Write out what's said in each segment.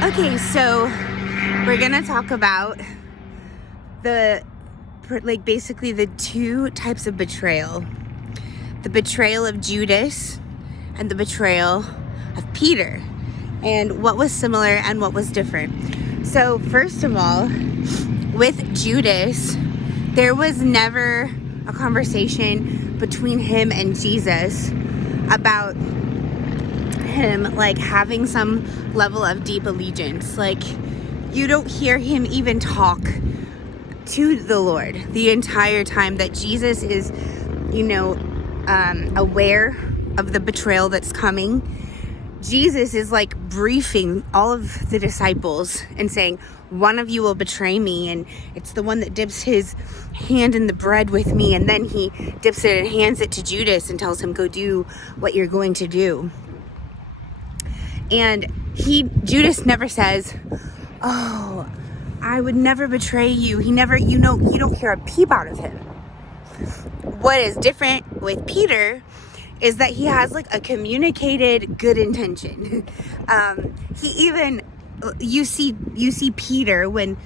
Okay, so we're gonna talk about basically the two types of betrayal. The betrayal of Judas and the betrayal of Peter, and what was similar and what was different. So first of all, with Judas, there was never a conversation between him and Jesus about him like having some level of deep allegiance. Like, you don't hear him even talk to the Lord the entire time that Jesus is, aware of the betrayal that's coming. Jesus is like briefing all of the disciples and saying, one of you will betray me, and it's the one that dips his hand in the bread with me, and then he dips it and hands it to Judas and tells him, go do what you're going to do. And Judas never says, oh, I would never betray you. He never, you don't hear a peep out of him. What is different with Peter is that he has like a communicated good intention. He even, you see Peter when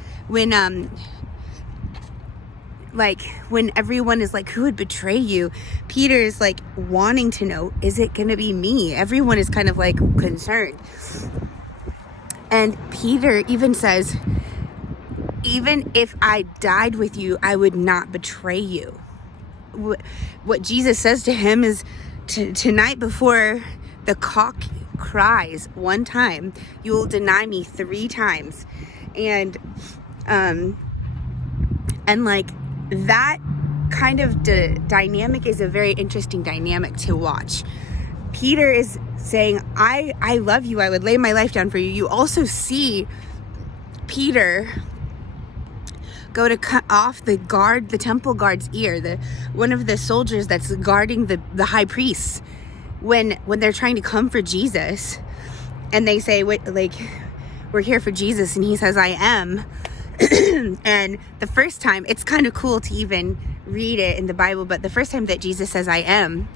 everyone is like, who would betray you? Peter is like wanting to know, is it going to be me? Everyone is kind of like concerned. And Peter even says, even if I died with you, I would not betray you. What Jesus says to him is, tonight before the cock cries one time, you will deny me 3 times. And like that kind of dynamic is a very interesting dynamic to watch. Peter is saying, I love you. I would lay my life down for you. You also see Peter go to cut off the temple guard's ear, one of the soldiers that's guarding the high priests, when they're trying to come for Jesus, and they say, wait, like, we're here for Jesus, and he says, I am. And the first time, it's kind of cool to even read it in the Bible, but the first time that Jesus says, I am,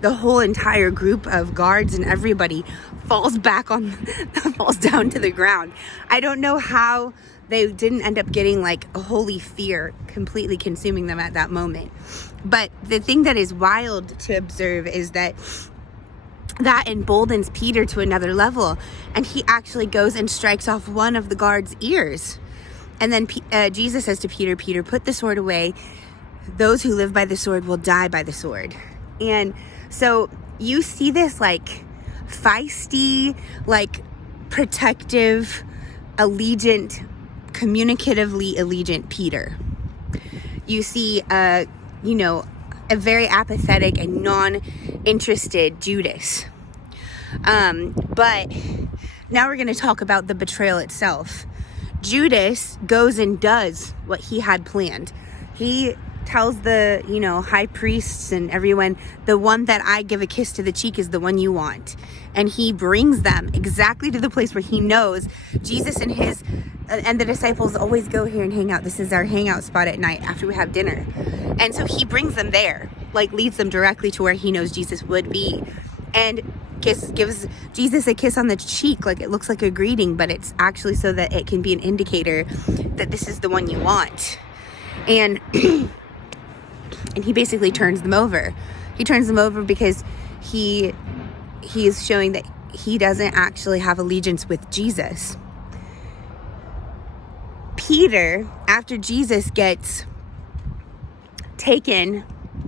the whole entire group of guards and everybody falls down to the ground. I don't know how they didn't end up getting like a holy fear completely consuming them at that moment. But the thing that is wild to observe is that emboldens Peter to another level, and he actually goes and strikes off one of the guard's ears. And then Jesus says to Peter, Peter, put the sword away. Those who live by the sword will die by the sword. And so you see this like feisty, like protective, communicatively allegiant Peter. You see a very apathetic and non-interested Judas. But now we're going to talk about the betrayal itself. Judas goes and does what he had planned. He tells the, high priests and everyone, the one that I give a kiss to the cheek is the one you want. And he brings them exactly to the place where he knows Jesus and the disciples always go here and hang out. This is our hangout spot at night after we have dinner. And so he brings them there, like leads them directly to where he knows Jesus would be. And gives Jesus a kiss on the cheek, like it looks like a greeting, but it's actually so that it can be an indicator that this is the one you want. And and he basically turns them over. He turns them over because he is showing that he doesn't actually have allegiance with Jesus. Peter, after Jesus gets taken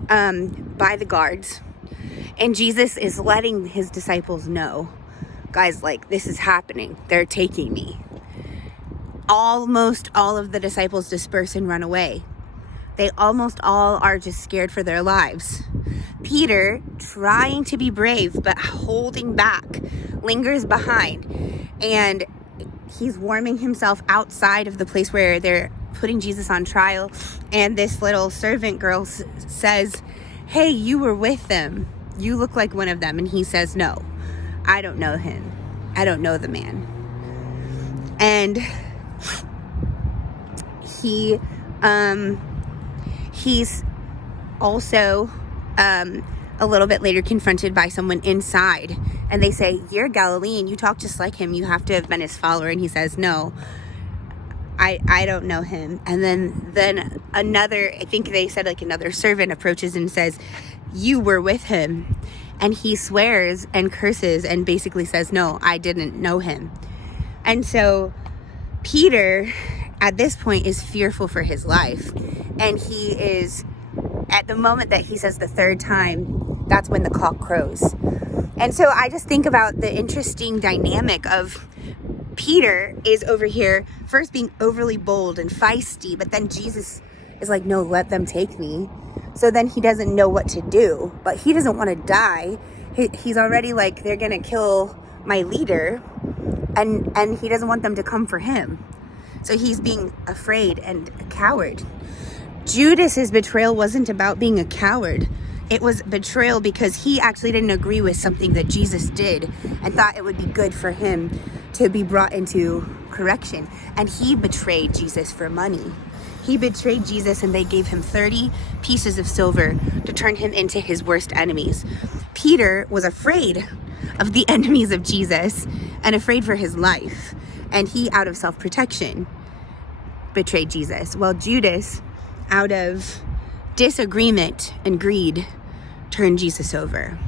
by the guards, and Jesus is letting his disciples know, guys, like, this is happening. They're taking me. Almost all of the disciples disperse and run away. They almost all are just scared for their lives. Peter, trying to be brave but holding back, lingers behind. And he's warming himself outside of the place where they're putting Jesus on trial. And this little servant girl says, hey, you were with them. You look like one of them. And he says, no, I don't know him. I don't know the man. And he's also a little bit later confronted by someone inside And they say, you're Galilean, you talk just like him, you have to have been his follower. And he says, no, I don't know him. And then another, I think they said like another servant approaches and says, you were with him. And he swears and curses and basically says, no, I didn't know him. And so Peter at this point is fearful for his life. And he is, at the moment that he says the third time, that's when the cock crows. And so I just think about the interesting dynamic of Peter is over here first being overly bold and feisty, but then Jesus is like, no, let them take me. So then he doesn't know what to do, but he doesn't want to die. He's already like, they're going to kill my leader, and he doesn't want them to come for him. So he's being afraid and a coward. Judas's betrayal wasn't about being a coward. It was betrayal because he actually didn't agree with something that Jesus did and thought it would be good for him to be brought into correction. And he betrayed Jesus for money. He betrayed Jesus, and they gave him 30 pieces of silver to turn him into his worst enemies. Peter was afraid of the enemies of Jesus and afraid for his life. And he, out of self-protection, betrayed Jesus. While Judas, out of disagreement and greed, turned Jesus over.